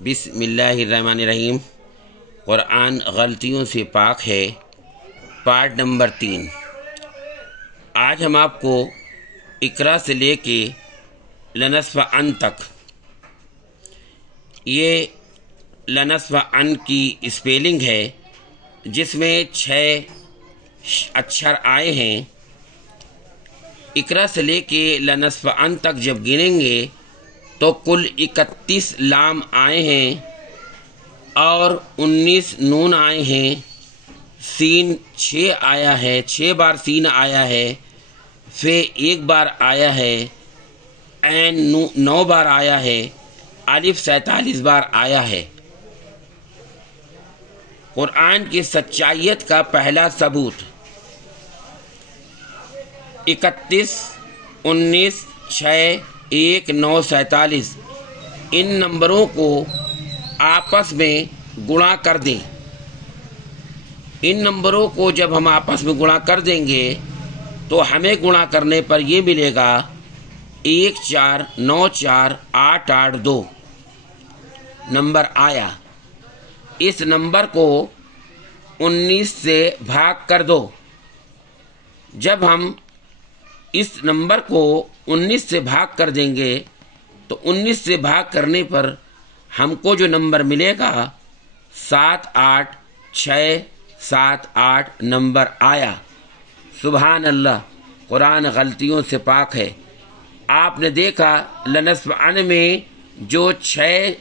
بسم اللہ الرحمن الرحیم۔ قرآن غلطیوں سے پاک ہے، پارٹ نمبر 3۔ آج ہم آپ کو اقرا سے لے کے لنصف ان تک، یہ لنصف ان کی اسپیلنگ ہے جس میں 6 اچھر آئے ہیں۔ اقرا سے لے کے لنصف ان تک جب گنیں گے تو کل 31 لام آئے ہیں اور 19 نون آئے ہیں۔ سین 6 آیا ہے، 6 بار سین آیا ہے، فے 1 بار آیا ہے، عین 9 بار آیا ہے، الف 47 بار آیا ہے۔ قرآن کی سچائیت کا پہلا ثبوت 31 19 6 1 9 47 ان نمبروں کو آپس میں گنا کر دیں۔ ان نمبروں کو جب ہم آپس میں گنا کر دیں گے تو ہمیں گنا کرنے پر یہ ملے گا 1 4 9 4 8 8 2 نمبر آیا۔ اس نمبر کو 19 سے بھاگ کر دو۔ جب ہم اس نمبر کو 19 سے بھاگ کر دیں گے تو 19 سے بھاگ کرنے پر ہم کو جو نمبر ملے گا 7 8 6 7 8 نمبر آیا۔ سبحان اللہ، قرآن غلطیوں سے پاک ہے۔ آپ نے دیکھا لنصف ان میں جو 6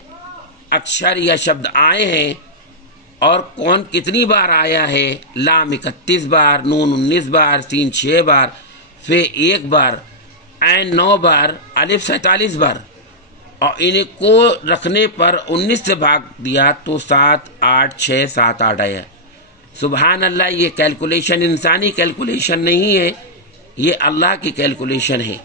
اکشر یا شبد آئے ہیں اور کون کتنی بار آیا ہے؟ لام 31 بار، نون 19 بار، سین 6 بار، فے 1 بار، عین 9 بار، الف 47 بار، اور ان کو رکھنے پر 19 سے بھاگ دیا تو 7 8 6 7 8 آیا۔ سبحان اللہ، یہ کیلکولیشن انسانی کیلکولیشن نہیں ہے، یہ اللہ کی کیلکولیشن ہے۔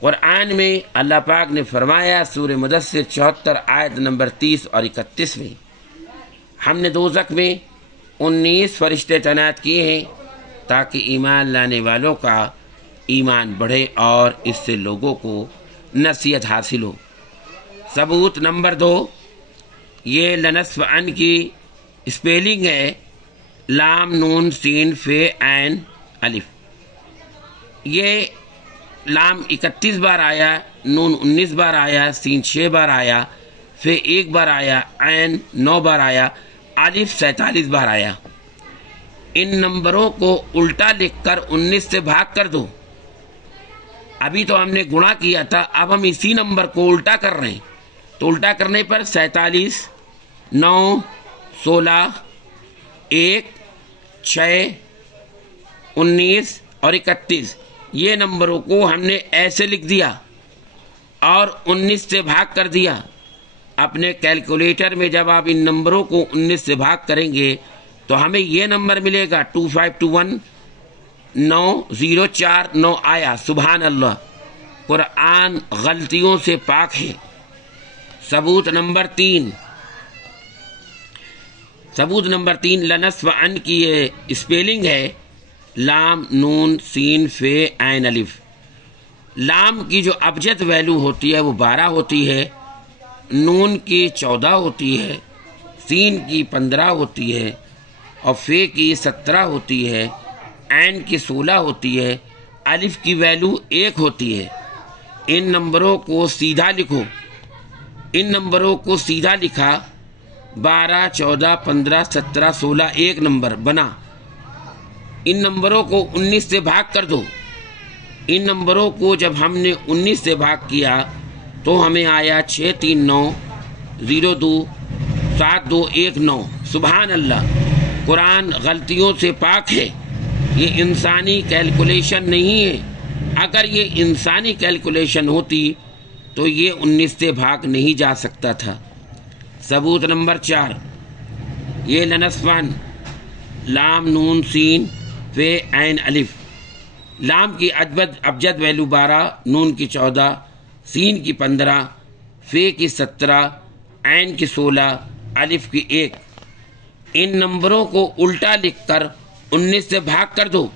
قرآن میں اللہ پاک نے فرمایا سورہ مدثر 74 آیت نمبر 30 اور 31 میں، ہم نے دوزخ میں 19 فرشتے تعینات کیے ہیں تاکہ ایمان لانے والوں کا ایمان بڑھے اور اس سے لوگوں کو نصیحت حاصل ہو۔ ثبوت نمبر 2، یہ لنصف ان کی اسپیلنگ ہے لام نون سین فے عین الف۔ یہ لام 31 بار آیا، نون 19 بار آیا، سین 6 بار آیا، فے 1 بار آیا، عین 9 بار آیا، الف 47 بار آیا۔ ان نمبروں کو الٹا لکھ کر 19 سے بھاگ کر دو۔ ابھی تو ہم نے گنا کیا تھا، اب ہم اسی نمبر کو الٹا کر رہے ہیں، تو الٹا کرنے پر 47 9 16 1 6 19 اور 31 یہ نمبروں کو ہم نے ایسے لکھ دیا اور 19 سے بھاگ کر دیا۔ اپنے کیلکولیٹر میں جب آپ ان نمبروں کو 19 سے بھاگ کریں گے تو ہمیں یہ نمبر ملے گا 2521 904 9 آیا۔ سبحان اللہ، قرآن غلطیوں سے پاک ہے۔ ثبوت نمبر 3 لنصف ان کی یہ اسپیلنگ ہے لام نون سین فے عین الف۔ لام کی جو ابجد ویلو ہوتی ہے وہ 12 ہوتی ہے، نون کی 14 ہوتی ہے، سین کی 15 ہوتی ہے اور فے کی 17 ہوتی ہے، عین کی 16 ہوتی ہے، الف کی ویلو 1 ہوتی ہے۔ ان نمبروں کو سیدھا لکھو۔ ان نمبروں کو سیدھا لکھا 12 14 15 17 16 ایک نمبر بنا۔ ان نمبروں کو 19 سے بھاگ کر دو۔ ان نمبروں کو جب ہم نے 19 سے بھاگ کیا تو ہمیں آیا 6 3 9 0 2 7 2 1 9۔ سبحان اللہ، قرآن غلطیوں سے پاک ہے، یہ انسانی کیلکولیشن نہیں ہے۔ اگر یہ انسانی کیلکولیشن ہوتی تو یہ 19 سے بھاگ نہیں جا سکتا تھا۔ ثبوت نمبر 4، یہ لنصف ان لام نون سین فے عین الف۔ لام کی ابجد ویلو 12، نون کی 14، سین کی 15، فے کی 17، عین کی 16، الف کی 1۔ ان نمبروں کو الٹا لکھ کر 19 سے بھاگ کر دو۔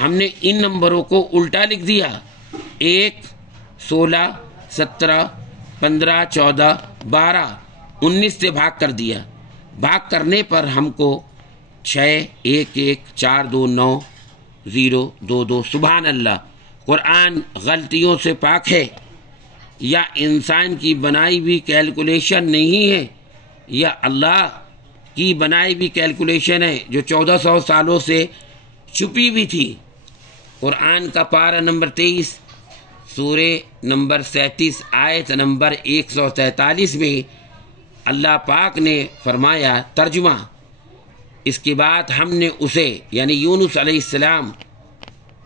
ہم نے ان نمبروں کو الٹا لکھ دیا 1 16 17 15, 14, 12, 19 سے بھاگ کر دیا. بھاگ کرنے پر ہم کو 6, 1, 1, 4, 2, 9, 0, 2, 2. سبحان اللہ. قرآن غلطیوں سے پاک ہے. یا انسان کی بنائی ہوئی کیلکولیشن نہیں ہے، یا اللہ کی بنائی ہوئی کیلکولیشن ہے جو 1400 سالوں سے چھپی ہوئی تھی. قرآن کا پارہ نمبر 23 سورہ نمبر 37 آیت نمبر 143 میں اللہ پاک نے فرمایا، ترجمہ، اس کے بعد ہم نے اسے یعنی یونس علیہ السلام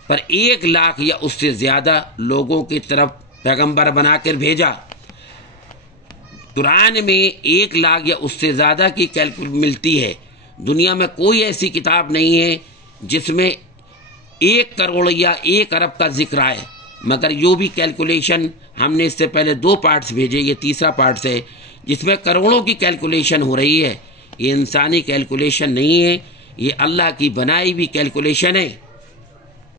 پر 1 لاکھ یا اس سے زیادہ لوگوں کی طرف پیغمبر بنا کر بھیجا. قرآن میں 1 لاکھ یا اس سے زیادہ کی ملتی ہے. دنیا میں کوئی ایسی کتاب نہیں ہے جس میں 1 کروڑ یا 1 ارب کا ذکر آئے. مگر یہ بھی کیلکولیشن ہم نے اس سے پہلے 2 پارٹس بھیجے، یہ تیسرا پارٹس ہے جس میں کروڑوں کی کیلکولیشن ہو رہی ہے. یہ انسانی کیلکولیشن نہیں ہے، یہ اللہ کی بنائی ہوئی کیلکولیشن ہے.